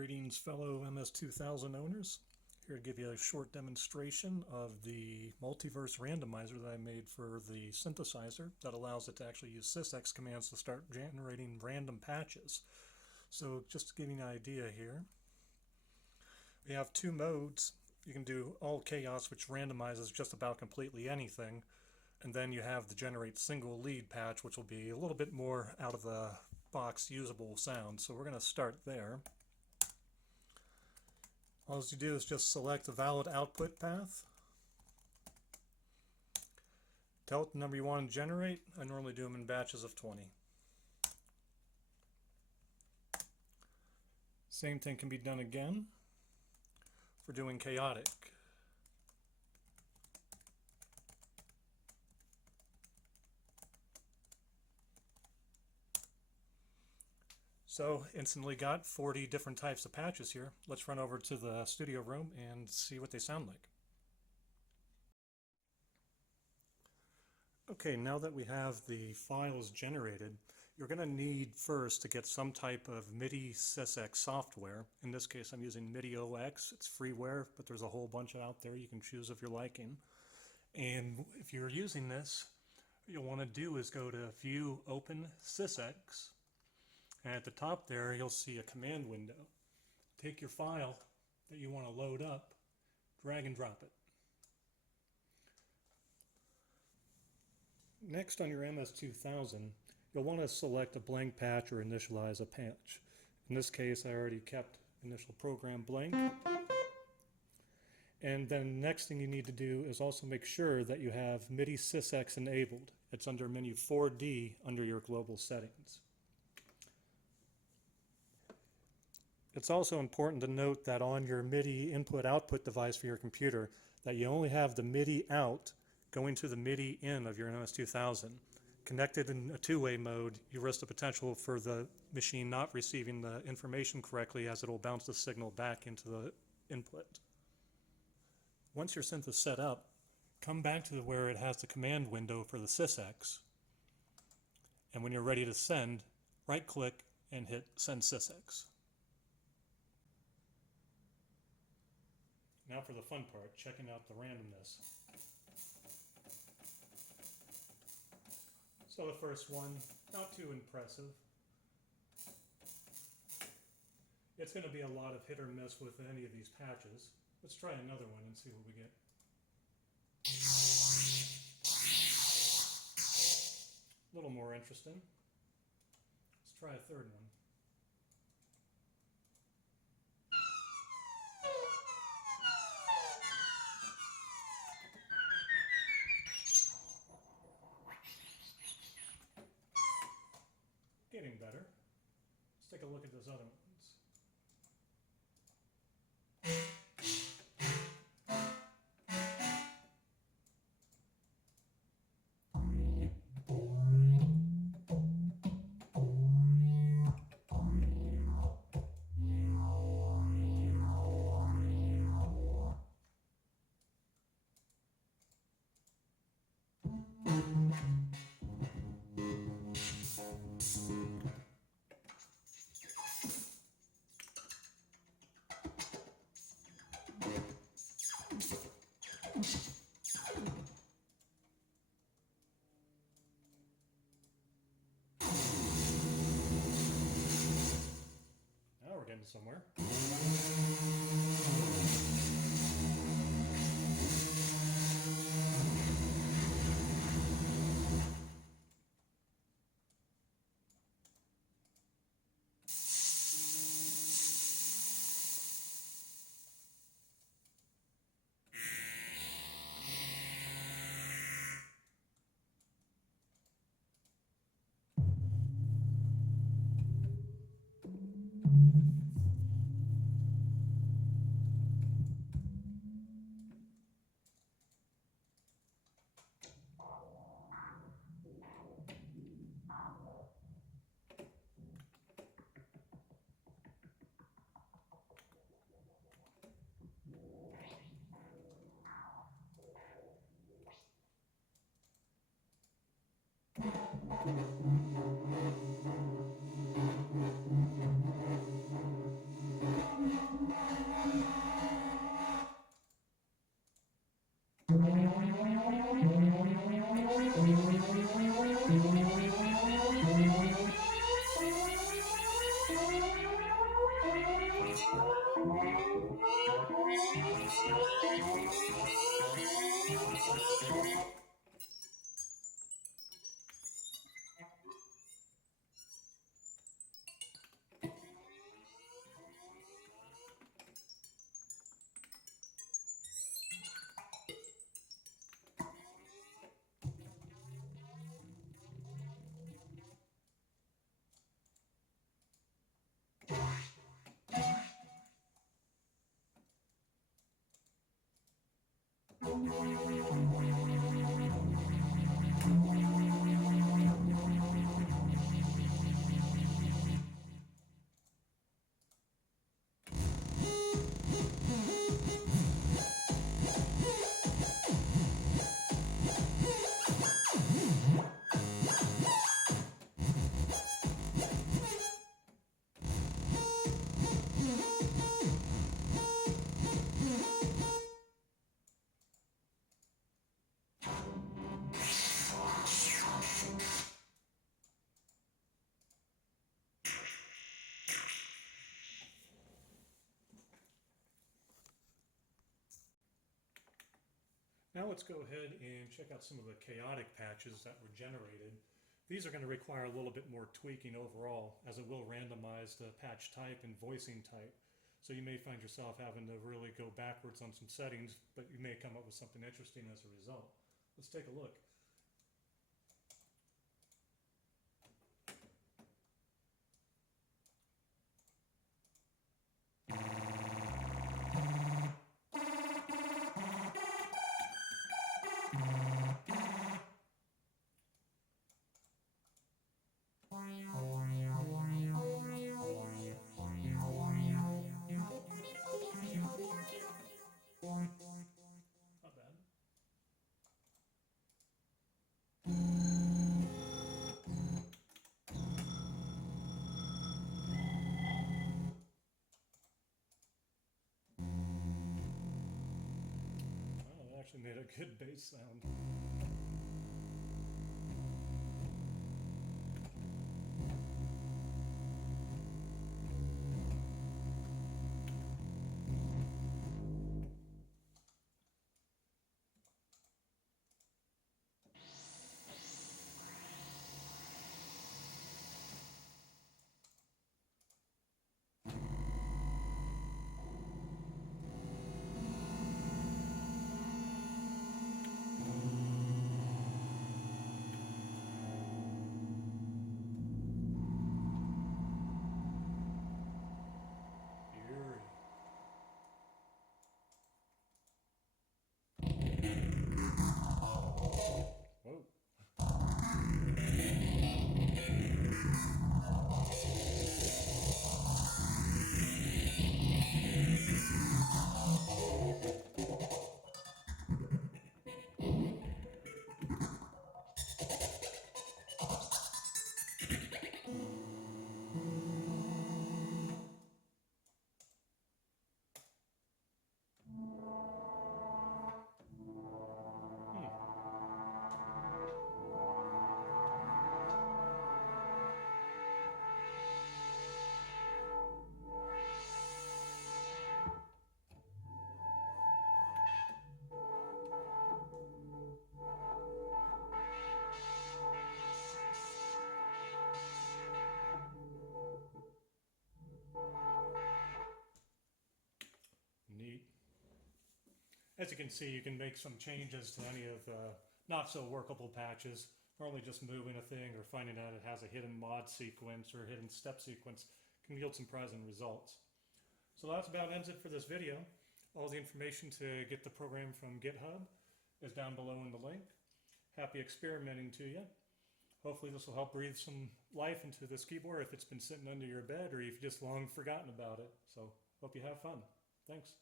Greetings fellow MS2000 owners. Here to give you a short demonstration of the MultiverSe randomizer that I made for the synthesizer that allows it to actually use sysex commands to start generating random patches. So just to give you an idea here, we have two modes. You can do all chaos, which randomizes just about completely anything, and then you have the generate single lead patch, which will be a little bit more out of the box usable sound. So we're going to start there. All you do is just select a valid output path. Tell it the number you want to generate. I normally do them in batches of 20. Same thing can be done again for doing chaotic. So instantly got 40 different types of patches here. Let's run over to the studio room and see what they sound like. Okay, now that we have the files generated, you're going to need first to get some type of MIDI sysex software. In this case, I'm using MIDI OX. It's freeware, but there's a whole bunch out there you can choose if you're liking. And if you're using this, what you'll want to do is go to View, Open, Sysex. And at the top there, you'll see a command window. Take your file that you want to load up, drag and drop it. Next on your MS2000, you'll want to select a blank patch or initialize a patch. In this case, I already kept initial program blank. And then next thing you need to do is also make sure that you have MIDI sysex enabled. It's under menu 4D under your global settings. It's also important to note that on your MIDI input-output device for your computer, that you only have the MIDI out going to the MIDI in of your MS2000. Connected in a two-way mode, you risk the potential for the machine not receiving the information correctly, as it will bounce the signal back into the input. Once your synth is set up, come back to where it has the command window for the sysex. And when you're ready to send, right-click and hit Send Sysex. Now for the fun part, checking out the randomness. So the first one, not too impressive. It's going to be a lot of hit or miss with any of these patches. Let's try another one and see what we get. A little more interesting. Let's try a third one. Getting better. Let's take a look at those other ones. Now we're getting somewhere. let's go ahead and check out some of the chaotic patches that were generated. These are going to require a little bit more tweaking overall, as it will randomize the patch type and voicing type. So you may find yourself having to really go backwards on some settings, but you may come up with something interesting as a result. Let's take a look. Not bad. Well, it actually made a good bass sound. Eerie. Whoa. Neat. As you can see, you can make some changes to any of the not so workable patches. Normally just moving a thing or finding out it has a hidden mod sequence or hidden step sequence can yield some surprising results. So that's about ends it for this video. All the information to get the program from GitHub is down below in the link. Happy experimenting to you. Hopefully this will help breathe some life into this keyboard if it's been sitting under your bed or you've just long forgotten about it. So hope you have fun. Thanks.